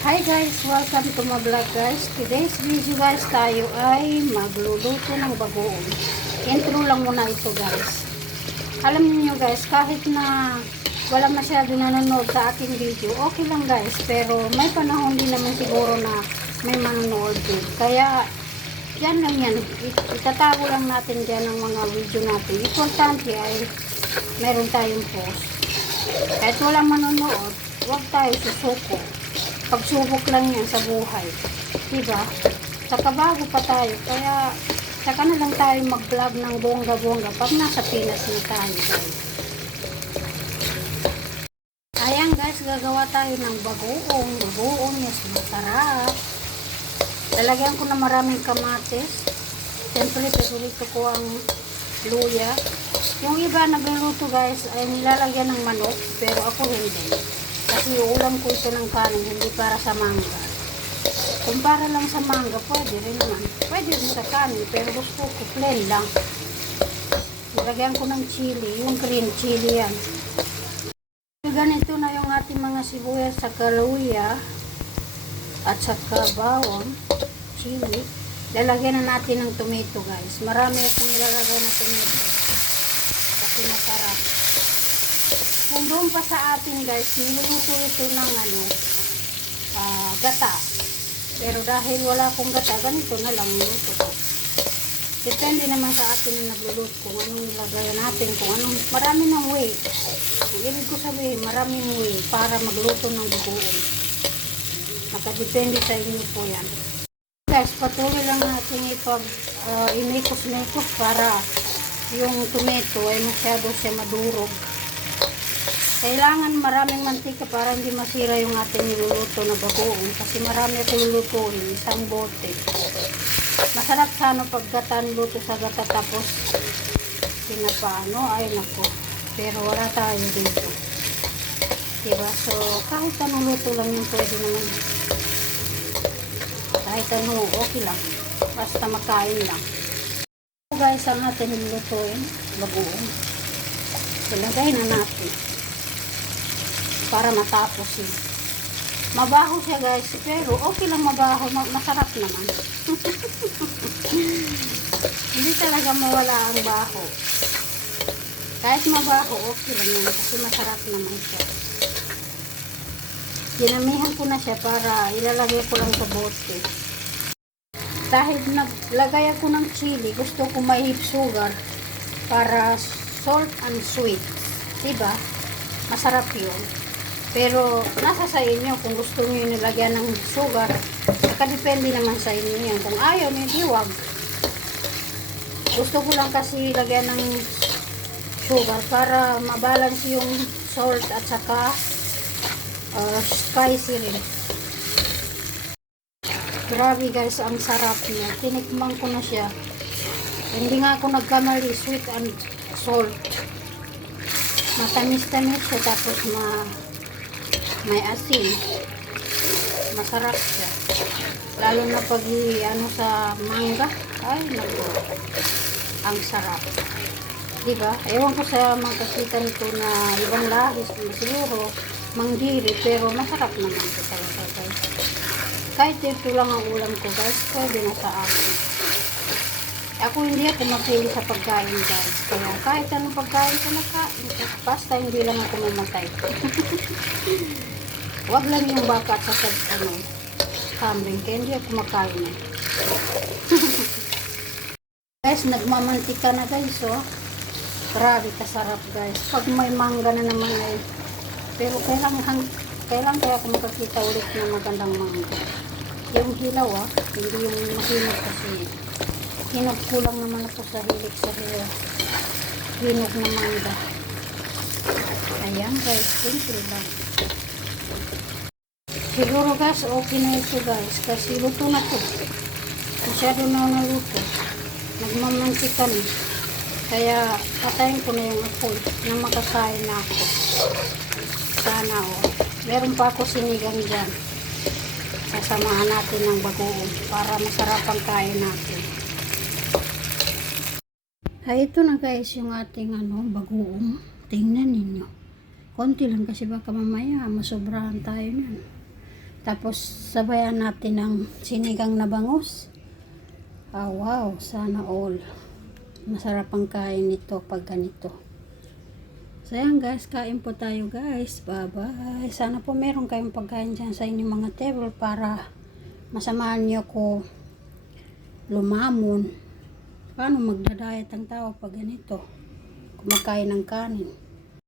Hi guys! Welcome to my vlog guys. Today's video guys, tayo ay magluluto ng bagoong. Intro lang muna ito guys. Alam niyo guys, kahit na wala masyado nanonood sa aking video, okay lang guys. Pero may panahon din naman siguro na may manonood din. Kaya yan lang yan. It- Itatago lang natin dyan ang mga video natin. Importante ay meron tayong post. Kahit walang manonood, huwag tayo susuko. Pagsubok lang yan sa buhay. Diba? Saka bago pa tayo. Kaya, saka na lang tayo mag-vlog ng bongga-bongga pag nasa Pinas na tayo, guys. Ayan guys, gagawa tayo ng bagoong. Bagoong, yes, masarap. Lalagyan ko na maraming kamatis. Siyempre, paborito ko ang luya. Yung iba nagluluto guys ay nilalagyan ng manok, pero ako hindi. Kasi ulam ko ito ng kanin, hindi para sa mangga. Kung para lang sa mangga, pwede rin naman. Pwede rin sa kanin, pero gusto ko plain lang. Nilagyan ko ng chili, yung green chili yan. Ganito na yung ating mga sibuyas sa kaluya at saka bawang, chili. Lalagyan na natin ng tomato guys. Marami akong nilalagay na tomato. Kasi masarap. Kung doon pa sa atin guys, niluluto ito ng ano, ah, gata. Pero dahil wala akong gata, ganito na lang niluto ko. Depende naman sa atin na nagluluto kung anong nilagayan natin, kung anong, marami ng way. Ang ibig ko sabihin, maraming way para magluto ng bukuon. Nakadepende sa inyo po yan. Guys, patuloy lang natin ipag uh, imikos-mikos para yung tomato ay masyado siya madurog. Kailangan maraming mantika para hindi masira yung ating niluluto na bagoong kasi marami akong lulutuin, isang bote. Masarap sana pag gata niluto sa gata tapos pinapaano, ay nako. Pero wala tayo dito. Diba? So, kahit anong luto lang yung pwede naman. Kahit ano, okay lang. Basta makain lang. So guys, ang ating nilutuin, bagoong. Ilagay na natin para matapos yun. Mabaho siya guys, pero okay lang mabaho, ma- masarap naman. Hindi talaga mawala ang baho. Kahit mabaho, okay lang yan kasi masarap naman siya. Dinamihan ko na siya para ilalagay ko lang sa bote. Dahil naglagay ako ng chili, gusto ko may sugar para salt and sweet. Diba? Masarap yun. Pero nasa sa inyo kung gusto niyo nilagyan ng sugar. Nakadepende naman sa inyo yan. Kung ayaw, hindi wag. Gusto ko lang kasi lagyan ng sugar para mabalance yung salt at saka uh, spicy rin. Grabe guys, ang sarap niya. Tinikman ko na siya. Hindi nga ako nagkamali, sweet and salt. Matamis-tamis siya tapos ma may asin. Masarap siya. Lalo na pag ano sa mangga. Ay, naku. Ang sarap. Diba? Ewan ko sa mga kasita nito na ibang lahis. Siguro, manggiri. Pero masarap naman ito talaga guys. Kahit ito lang ang ulam ko guys, pwede na sa akin. Ako hindi ako mapili sa pagkain guys. Kaya kahit anong pagkain ko nakain. Basta hindi lang ako mamatay. Huwag lang yung baka at sa ano, kambing. Kaya hindi ako makain eh. guys, nagmamantika na guys oh. Grabe kasarap guys. Pag may mangga na naman ay pero kailan kailan kaya ako makakita ulit ng magandang mangga. Yung hilaw ah, hindi yung mahinog kasi hinog kulang naman ako sa hilig sa hilaw. Hinog na mangga. Ayan guys, simple lang. Siguro guys, okay na ito guys. Kasi luto na to. Masyado na naluto. Nagmamantika na. Kaya patayin ko na yung apoy na makakain na ako. Sana o. Oh. Meron pa ako sinigang dyan. Sasamahan natin ng bagoong para masarap ang kain natin. Ay, ito na guys yung ating ano, bagoong. Tingnan ninyo. Konti lang kasi baka mamaya masobrahan tayo niyan. Tapos sabayan natin ng sinigang na bangus. Ah, wow, sana all. Masarap ang kain nito pag ganito. So guys, kain po tayo guys. Bye-bye. Sana po meron kayong pagkain dyan sa inyong mga table para masamahan niyo ko lumamon. Paano magdadayat ang tao pag ganito? Kumakain ng kanin.